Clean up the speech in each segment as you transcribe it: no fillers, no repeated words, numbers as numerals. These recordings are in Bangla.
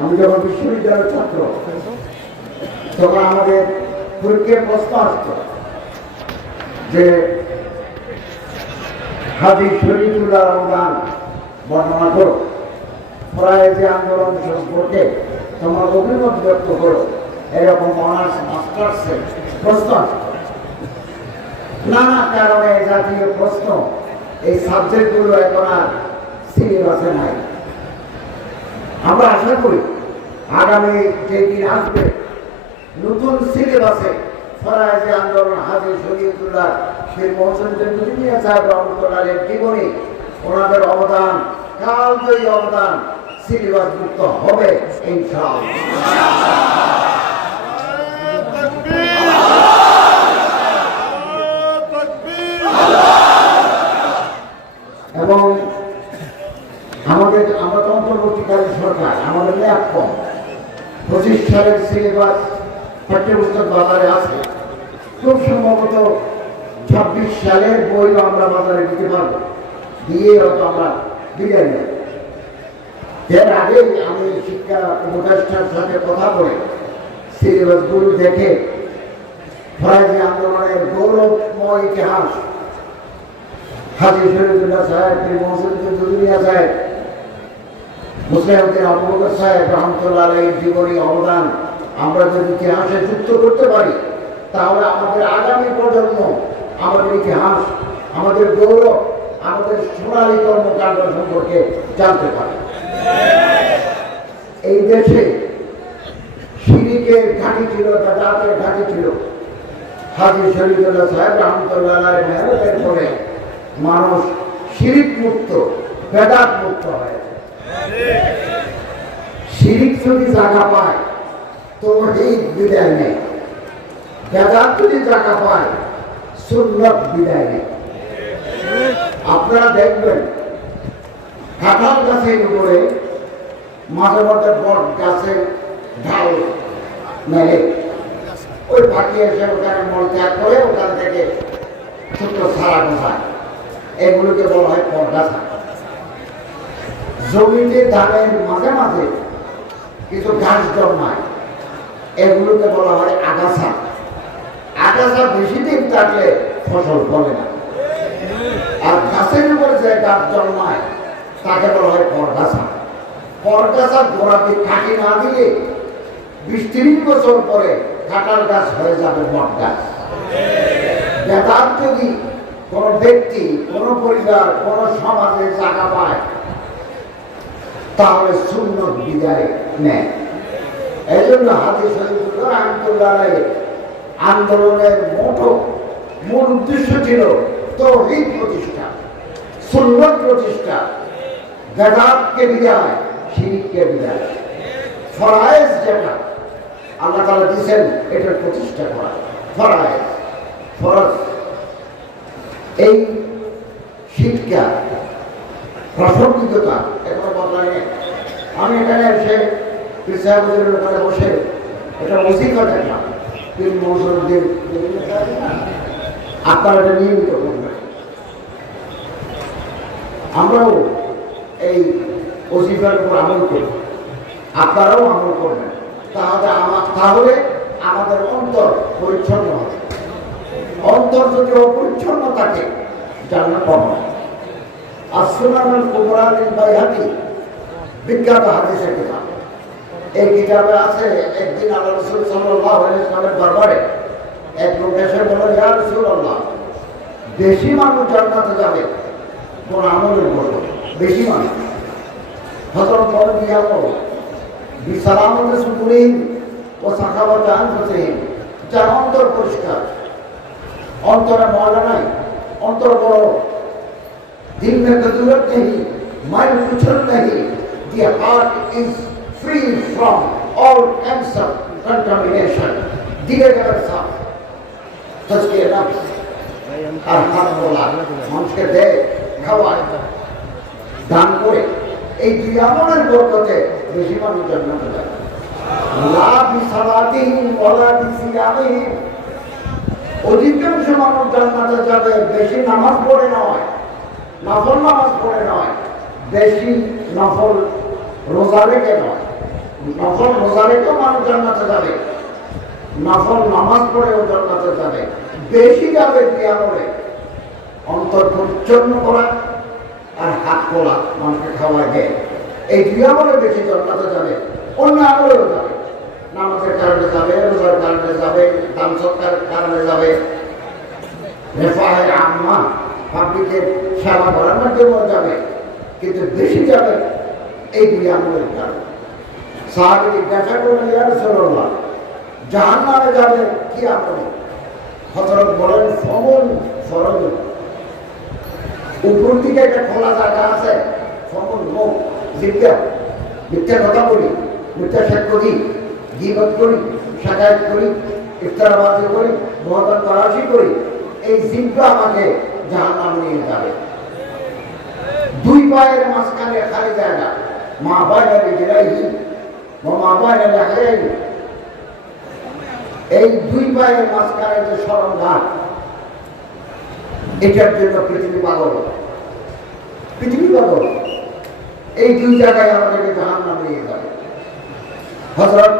আমি যখন বিশ্ববিদ্যালয়ের ছাত্র তখন আমাদের পরীক্ষার প্রশ্ন আসত যে হাজী শরীফুল্লাহ রহমান বর্ণনা করো, ফরায়েজি আন্দোলন সম্পর্কে তোমার অভিমত ব্যক্ত করো, এরকম অনার্স মাস্টার্সের প্রশ্ন আসত। নানা কারণে জাতীয় প্রশ্ন এই সাবজেক্টগুলো এখন আর সিলেবাসে নাই। আমরা আশা করি আগামী যেদিন আসবে নতুন সিলেবাসে ফরায়েজি আন্দোলন হাজী শরীয়তুল্লাহ পীর মোহসিন চৌধুরী মিয়া সাহেব রহমতুল্লাহের জীবনী, ওনাদের অবদান, কালজয়ী অবদান সিলেবাস মুক্ত হবে ইনশাআল্লাহ। এবং আমরা তো অন্তর্বর্তীকালীন সরকার, আমাদের ল্যাব কম, 25 সালের সিলেবাস পাঠ্যপুস্তক বাজারে আছে, খুব সম্ভবত 26 সালের বইও আমরা বাজারে দিতে পারবো, দিয়ে হয়তো আমরা বিদায় নেব। এর আগে আমি শিক্ষা উপদেষ্টার সাথে কথা বলে সিলেবাসগুলো দেখে ফরায়েজি আন্দোলনের গৌরবময় ইতিহাস, হাজী শরীফুল্লাহ সাহেব, পীর মোহসিন চৌধুরী মিয়া সাহেব, মুসলিউদ্দিন আবু বকর সাহেব রহমতুল্লাহ আলাইহির জীবনী অবদান আমরা যদি ইতিহাসে যুক্ত করতে পারি, তাহলে আমাদের আগামী প্রজন্ম আমাদের ইতিহাস, আমাদের গৌরব, আমাদের সোনালী কর্মকাণ্ড সম্পর্কে জানতে পারে। এই দেশে শিরিকের ঘাঁটি ছিল, বেদাতের ঘাঁটি ছিল। হাজী শরীফুল্লাহ সাহেব রহমতুল্লাহ আলাইহির মেহনতের ফলে মানুষ শিরিক মুক্ত, বেদাত মুক্ত হয়। শিরিক যদি জায়গা পায় তৌহিদ বিদায় নেই, বেদাত যদি জায়গা পায় সুন্নাত বিদায় নেই। আপনারা দেখবেন কাঁঠাল গাছের উপরে মাঝে মাঝে বট গাছের ঢাল মেলে, ওই পাখি এসে ওখানে মল ত্যাগ করে ওখান থেকে ছোট্ট সারা গোছায়, এগুলোকে বলা হয় পরগাছা। জমিতে ধানের মাঝে মাঝে কিছু ঘাস জন্মায়, এগুলোকে বলা হয় আগাছা। আগাছা বেশি দিন থাকলে ফসল ফলে না। আর গাছের উপরে যে গাছ জন্মায় তাকে বলা হয় পরগাছা। পরগাছা গোড়াতে কাটি না দিলে 20-30 বছর পরে কাঁঠাল গাছ হয়ে যাবে বট গাছ। বেদাত যদি কোন ব্যক্তি, কোন পরিবার, কোন সমাজে জায়গা পায় তাহলে সুন্নত বিদায় নেয়। এই জন্য হাজী শরীফুল্লাহ রহমতুল্লাহ আলাইহির আন্দোলনের মূল উদ্দেশ্য ছিল তাওহীদ প্রতিষ্ঠা, সুন্নত প্রতিষ্ঠা, বেদাতকে বিদায়, শিরককে বিদায়। ফরায়েজ যেটা আল্লাহ তাআলা দিয়েছেন এটার প্রতিষ্ঠা করা ফরায়েজ, ফরজ। এই শিক্ষা প্রাসঙ্গিকতা এখন বদলায় নেই। আমি এখানে এসে পীর সাহেবের ওখানে বসে এটা ওসিফা দেখলাম, পীর মোহসিন, আপনারা এটা নিয়মিত করবেন। আমরাও এই ওসিফার উপর আমল করি, আপনারাও আমল করবেন। তাহলে আমাদের অন্তর পরিচ্ছন্ন হবে। অন্তর যদি অপরিচ্ছন্ন থাকে জান্নাত পাবো না। আসুনানুল কুবরা লিল বাইহাকি বিখ্যাত হাদিসের কিতাব, এই কিতাবে আছে একদিন আল্লাহ রাসূল সাল্লাল্লাহু আলাইহি ওয়াসাল্লামের দরবারে এক লোক এসে বলল, ইয়া রাসূলুল্লাহ, বেশি মানুষ জান্নাতে যাবে কোন আমলের বলবো? বেশি মানুষ হযরত বলেন, ইয়া রাসূল বিসালামাতি সুদুরিহিম ওয়া সাখাওয়াতি আনফুসিহিম, যার অন্তর পরিষ্কার, অন্তরে ময়লা নাই, অন্তর বড়, দিল में गदुरत नहीं, माइंड उछल नहीं, the heart is free from all cancer contamination, दिले का साफ तज़किया नफ्स আর হাত বলা, মানুষকে দেয়, খাওয়ায়, দান করে, এই দুই আমলের বরকতে বেশি মানুষ জান্নাতে যায়। লা বিসালাতিহিম ওয়ালা বিসিয়ামিহিম, অধিকাংশ মানুষ জান্নাতে যাবে বেশি নামাজ পড়ে নয়, নফল নামাজ পড়ে নয়, বেশি নফল রোজা রেখে নয়, নফল রোজা রেখেও মানুষ জান্নাতে যাবে, নফল নামাজ পড়েও জান্নাতে যাবে। বেশি যাবে কি আমলে? অন্তর পরিচ্ছন্ন করা আর হাত খোলা, মানুষকে খাওয়া দেয়, এই দুই আমলে বেশি জান্নাতে যাবে। অন্য আমলেও যাবে, নামাজের কারণে যাবে, রোজার কারণে যাবে, দান সৎকারের কারণে যাবে, রেফায়ের আম্মা পাবলিকের সেবা করার মাধ্যমেও যাবে, কিন্তু বেশি যাবে এই দুই আমলের কারণে। সাহাবী জিজ্ঞাসা করলেন, ইয়া রাসূলুল্লাহ, জাহান্নামে যাবে কি আমলে? হযরত বলেন, ফমন ফরজ। উপর দিকে একটা খোলা জায়গা আছে, ফমন মুখ, জিজ্ঞা, মিথ্যা কথা বলি, মিথ্যা সাক্ষ্য দিই, গীবত করি, শাকায়াত করি, ইফতারাবাজি করি, মহতান তারাশি করি, এই জিজ্ঞা আমাকে জাহান্নামে নিয়ে যাবে। দুই পায়ের মাঝখানে খালি জায়গা, মা বাইনা রিজলাইহি ওয়া মা বাইনা লাহইহি, এই দুই পায়ের মাঝখানে যে সরঞ্জাম, এটার জন্য পৃথিবী পাগল, পৃথিবী পাগল। এই দুই জায়গায় আমাদেরকে জাহান্নামে নিয়ে যাবে। হযরত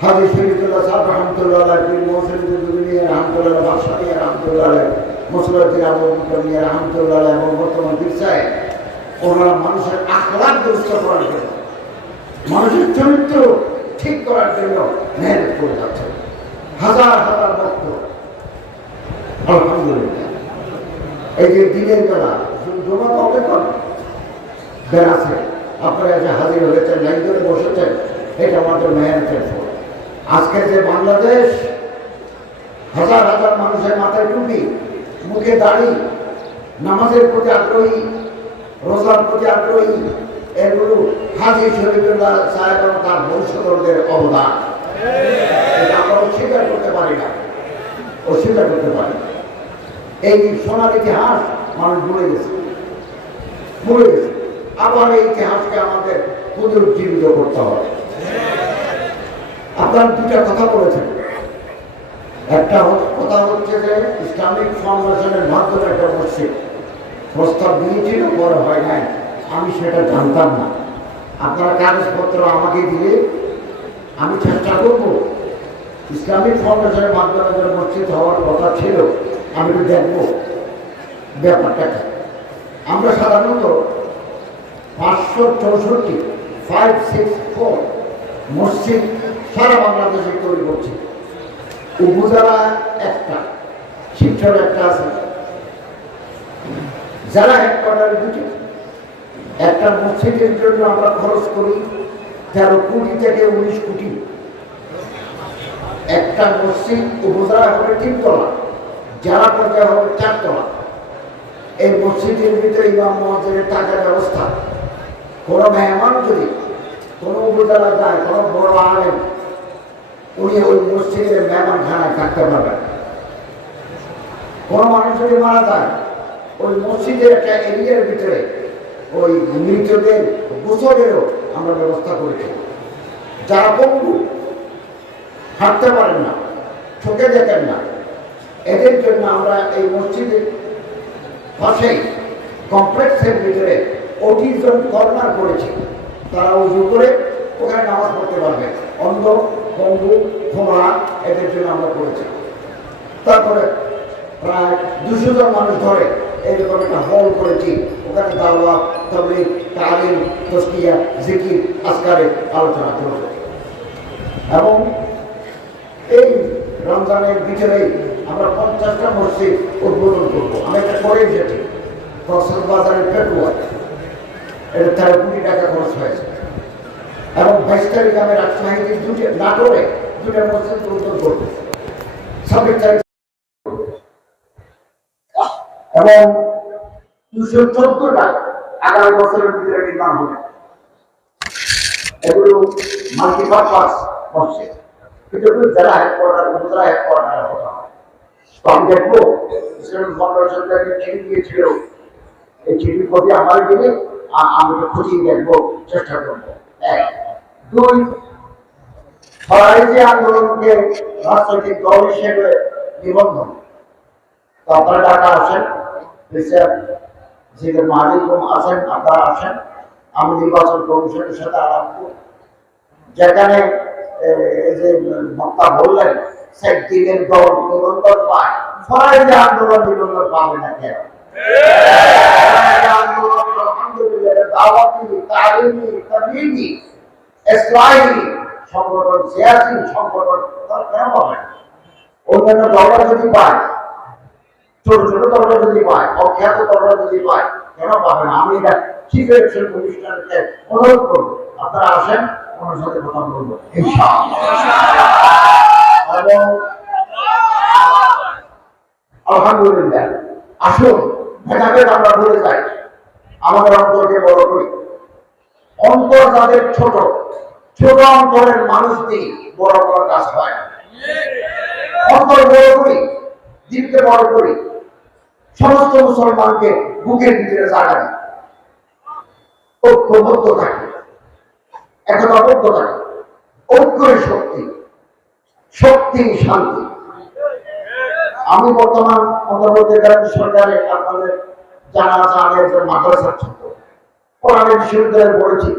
হাজী শরীফুল্লাহ সাহেব রহমতুল্লাহ আলাইহি, পীর মুহসিন দুদুলি রহমতুল্লাহ, বাদশাহী রহমতুল্লাহ আলাইহি, মুসলিউদ্দিন আবু বকর মিয়া রহমতুল্লাহ আলাইহি এবং বর্তমান পীর সাহেব, ওনারা মানুষের আখলাক দুরুস্ত করার জন্য, মানুষের চরিত্র ঠিক করার জন্য মেহনত করে যাচ্ছে। হাজার হাজার ভক্ত, আলহামদুলিল্লাহ। এই যে দিনের বেলা জমা কবে করেন বেড়াচ্ছে, আপনারা এসে হাজির হয়েছেন, লাইন ধরে বসেছেন, এটা আমাদের মেহনতের ফল। আজকের যে বাংলাদেশ, হাজার হাজার মানুষের মাথায় টুপি, মুখে দাড়ি, নামাজের প্রতি আগ্রহী, রোজার প্রতি আগ্রহী, এগুলো হাজী শরীফুল্লাহ সাহেব এবং তার বংশধরদের অবদান। এটা আমরা অস্বীকার করতে পারি না, অস্বীকার করতে পারি না। এই সোনার ইতিহাস মানুষ ভুলে গেছে, ভুলে গেছে। আবার এই ইতিহাসকে আমাদের পুনরুজ্জীবিত করতে হবে। আপনার দুটা কথা বলেছেন, একটা কথা হচ্ছে যে ইসলামিক ফাউন্ডেশনের মাধ্যমে একটা মসজিদ প্রস্তাব দিয়েছিল, বড় হয় নাই, আমি সেটা জানতাম না। আপনারা কাগজপত্র আমাকে দিলে আমি চেষ্টা করব ইসলামিক ফাউন্ডেশনের মাধ্যমে যে মসজিদ হওয়ার কথা ছিল, আমি তো দেখব ব্যাপারটা। আমরা সাধারণত 564 564 মসজিদ সারা বাংলাদেশে তৈরি করছি। উপজেলা একটা, শিবচর একটা আছে, জেলা হেডকোয়ার্টারে দুটি। একটা মসজিদের জন্য আমরা খরচ করি 13 কোটি থেকে 19 কোটি। একটা মসজিদ উপজেলা হবে 3 তলা, জেলা পর্যায়ে হবে 4 তলা। এই মসজিদের ভিতরে ইমাম মুয়াজ্জিনের টাকার ব্যবস্থা, কোনো মেহমান যদি কোনো উপজেলা যায়, কোনো বড় আলেম, উনি ওই মসজিদের মেহমানখানায় থাকতে পারবেন। কোনো মানুষ যদি মারা যায়, ওই মসজিদের একটা এরিয়ার ভিতরে ওই মৃতদের গোসলেরও আমরা ব্যবস্থা করেছি। যারা পঙ্গু, হাঁটতে পারেন না, চোখে দেখেন না, এদের জন্য আমরা এই মসজিদের পাশেই কমপ্লেক্সের ভিতরে অটিজম কর্নার করেছি। তারা উজু করে ওখানে নামাজ পড়তে পারবে। অন্ধ, পঙ্গু, খোমরা, এদের জন্য আমরা করেছি। তারপরে প্রায় 200 জন মানুষ ধরে এরকম একটা হল করেছি, ওখানে দাওয়াত, তাবলীগ, তালিম, তাজকিয়া, জিকির, আজকারের আলোচনা করবে। এবং এই রমজানের ভিতরেই আমরা 50টা মসজিদ উদ্বোধন করবো। আমি একটা করে এসেছি, কক্সবাজারের ফেব্রুয়ারি, এটা 13 কোটি টাকা খরচ হয়েছে। এবং 22 তারিখ আমি রাজশাহীতে নাটোরে 2টা মসজিদ উদ্বোধন করবো, 26 তারিখ। এবং 214টা আগামী বছরের ভিতরে নির্মাণ হবে। এগুলো মাল্টিপারপাস মসজিদ, কিন্তু যারা হেডকোয়ার্টার, উপজেলা হেডকোয়ার্টার কথা। তো আমি দেখবো ইসলামিক ফাউন্ডেশনকে চিঠি দিয়েছিল, এই চিঠির প্রতি আমার দিলে আমি খুঁজিয়ে দেখবো, চেষ্টা করবো। 1, 2, ফরাইজি আন্দোলনকে রাজনৈতিক দল হিসেবে নিবন্ধন। তো আপনারা ঢাকা আসেন, যেখানে মালিক আছেন, আপনারা আসেন, আমি নির্বাচন কমিশনের সাথে আলাপ করব। যেখানে এই যে বক্তা বললেন দিনের দল নিবন্ধন পায়, ফরাইজি আন্দোলন নিবন্ধন পাবে না কেন? আন্দোলন আলহামদুলিল্লাহ দাওয়াতি, তালিমি, তাবলীগি, ইসলাহি সংগঠন, সিয়াসি সংগঠন কেন পাবে না? অন্যান্য দলরা যদি পায়, ছোট ছোট দলরা যদি পায়, অখ্যাত দলরা যদি পায়, কেন পাবে না? আমি এটা চিফ ইলেকশন কমিশনারকে অনুরোধ করবো, আপনারা আসেন, ওনার সাথে কথা বলবো এবং আলহামদুলিল্লাহ। আসুন ভেদাভেদ আমরা ভুলে যাই, আমাদের অন্তরকে বড় করি। অন্তর যাদের ছোট, ছোট অন্তরের মানুষ দিয়ে বড় বড় কাজ হয়। অন্তর বড় করি, দিককে বড় করি, সমস্ত মুসলমানকে বুকের ভিতরে জায়গা দিই, ঐক্যবদ্ধ থাকে, একতাবদ্ধ থাকে। ঐক্যের শক্তি, শক্তি শান্তি। আমি বর্তমান অন্তর্বর্তীকালীন সরকারে আপনাদের জানা আছে, আমি একজন মাদ্রাসার ছাত্র, কোরআনের বিশ্ববিদ্যালয়ে পড়েছি,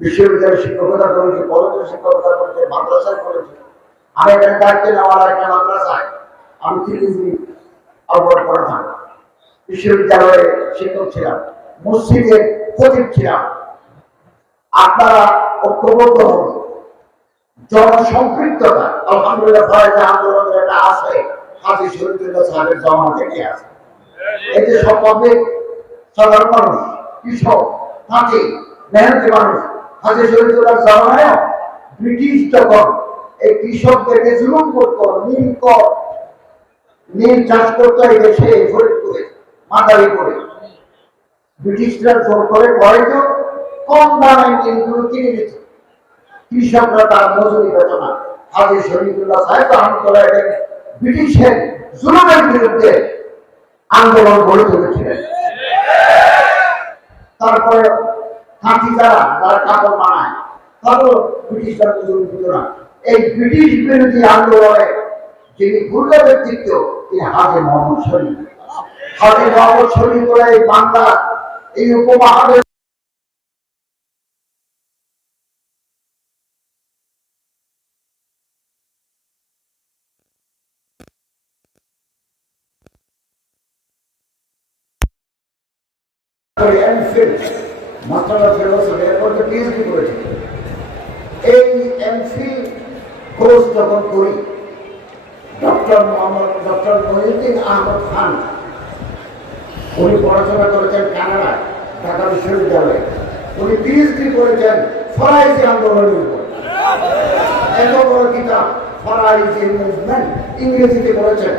বিশ্ববিদ্যালয়ে শিক্ষকতা করেছি, কলেজে শিক্ষকতা করেছি, মাদ্রাসায় করেছি। আমি এখানে দায়িত্ব নেওয়ার একটা মাদ্রাসায় আমি 30 দিন অবরোধ করেছিলাম, বিশ্ববিদ্যালয়ে শিক্ষক ছিলাম, মসজিদে খতিব ছিলাম। আপনারা ঐক্যবদ্ধ হন, জনসম্পৃক্ততা আলহামদুলিল্লাহ ফরাইজি আন্দোলনের একটা আছে, হাজী শরীফুল্লাহ সাহেবের জমা থেকে আছে। এই যে সব পাবলিক, সাধারণ মানুষ, কৃষক, হাতি, মেহনতি মানুষ, হাজী শরীফুল্লাহ জামানায় ব্রিটিশ যখন এই কৃষকদেরকে জুলুম করতো, নীল চাষ করতো এই দেশে ফরিদপুরে মাদারি করে, ব্রিটিশরা জোর করে তো কম দামে নীলগুলো কিনে নিত, কৃষকরা তার মজুরি পেত না। হাজী শরীফুল্লাহ সাহেব রহমতুল্লাহ ব্রিটিশের জুলুমের বিরুদ্ধে আন্দোলন গড়ে তুলেছিলেন। তারপরে খাঁটি যারা কাপড় বানায়, তারও ব্রিটিশরা মজুরি দিত না। এই ব্রিটিশ বিরোধী আন্দোলনে যিনি পূর্ণ ব্যক্তিত্ব, তিনি হাজী মোহাম্মদ শরীফ। হাজী মোহাম্মদ শরীফ করে এই বাংলা, এই উপমহাদেশ এই এমফিল কোর্স যখন করি, ডক্টর মহিউদ্দিন আহমদ খান, উনি পড়াশোনা করেছেন কানাডায়, ঢাকা বিশ্ববিদ্যালয়ে। উনি পিএইচডি করেছেন ফরাইজি আন্দোলনের উপর। এত বড় কিতাব ফরাইজি মুভমেন্ট ইংরেজিতে করেছেন,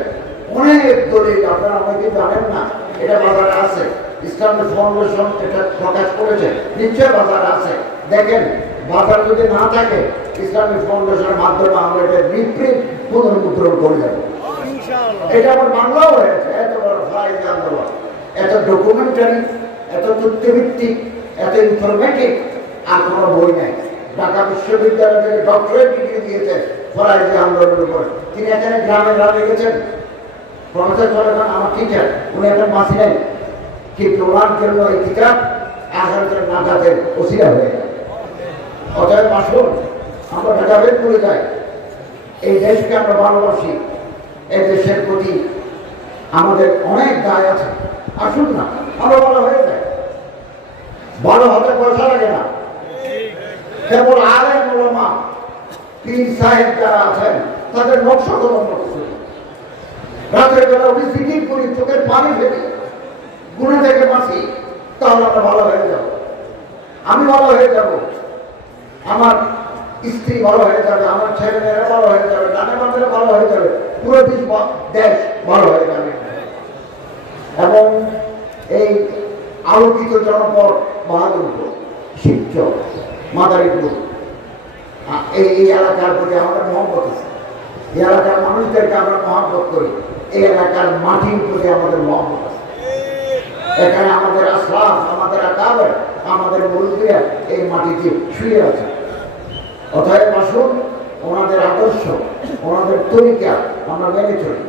অনেক দলিল, আপনারা অনেকে জানেন না, এটা বাজারে আছে। ইসলামিক ফাউন্ডেশন এটা প্রকাশ করেছে, নিশ্চয় বাজারে আছে, দেখেন। বাজার যদি না থাকে, ইসলামিক ফাউন্ডেশনের মাধ্যমে আমরা এটা রিপ্রিন্ট পুনর্মুদ্রণ করে যাবো। এটা আমার বাংলাও হয়েছে। এত বড় ফরাইজি আন্দোলন, এত ডকুমেন্টারি, এত তথ্যভিত্তিক, এত ইনফরমেটিভ আর কোনো বই নেই। ঢাকা বিশ্ববিদ্যালয় থেকে ডক্টরেট ডিগ্রি দিয়েছেন ফরাইজি আন্দোলনের উপর। তিনি এখানে গ্রামে গ্রামে গেছেন। প্রফেসর চলেছেন আমার টিচার, উনি এখন মাসি নেন, কিন্তু ওনার জন্য এই কিতাব আসামের নাগাদের ওসিলা হয়ে যায়। অতএব আসুন আমরা ভেদাভেদ করে যাই, এই দেশকে আমরা ভালোবাসি, এই দেশের প্রতি আমাদের অনেক দায় আছে। আসুন না ভালো ভালো হয়ে যায়, ভালো হতে পয়সা লাগে না। কেবল আলেম ওলামা পীর সাহেব যারা আছেন তাদের নকশা কলম করছে। রাতের বেলা উনি জিকির করি, চোখের পানি ফেলি, গুণে থেকে বাঁচি, তাহলে আমরা ভালো হয়ে যাব। আমি ভালো হয়ে যাব, আমার স্ত্রী ভালো হয়ে যাবে, আমার ছেলে মেয়েরা ভালো হয়ে যাবে, ডানে বান্ধবরা ভালো হয়ে যাবে, পুরো দেশ ভালো হয়ে যাবে। এবং এই আলোকিত জনপদ বাহাদুরপুর, শিবচর, মাদারীপুর, এই এলাকার প্রতি আমাদের মহব্বত আছে। এই এলাকার মানুষদেরকে আমরা মহব্বত করি, এই এলাকার মাটির প্রতি আমাদের মহব্বত আছে। এখানে আমাদের আসলাফ, আমাদের আকাবের, আমাদের মুরব্বিরা এই মাটিতে শুয়ে আছে। অতএব আসুন ওনাদের আদর্শ, ওনাদের তরিকা আমরা মেনে চলি।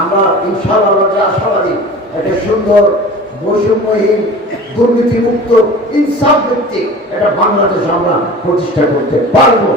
আমরা ইনশাআল্লাহ যে আশাবাদী, একটা সুন্দর বৈষম্যহীন দুর্নীতিমুক্ত ইনসাফ ভিত্তিক এটা বাংলাদেশ আমরা প্রতিষ্ঠা করতে পারবো।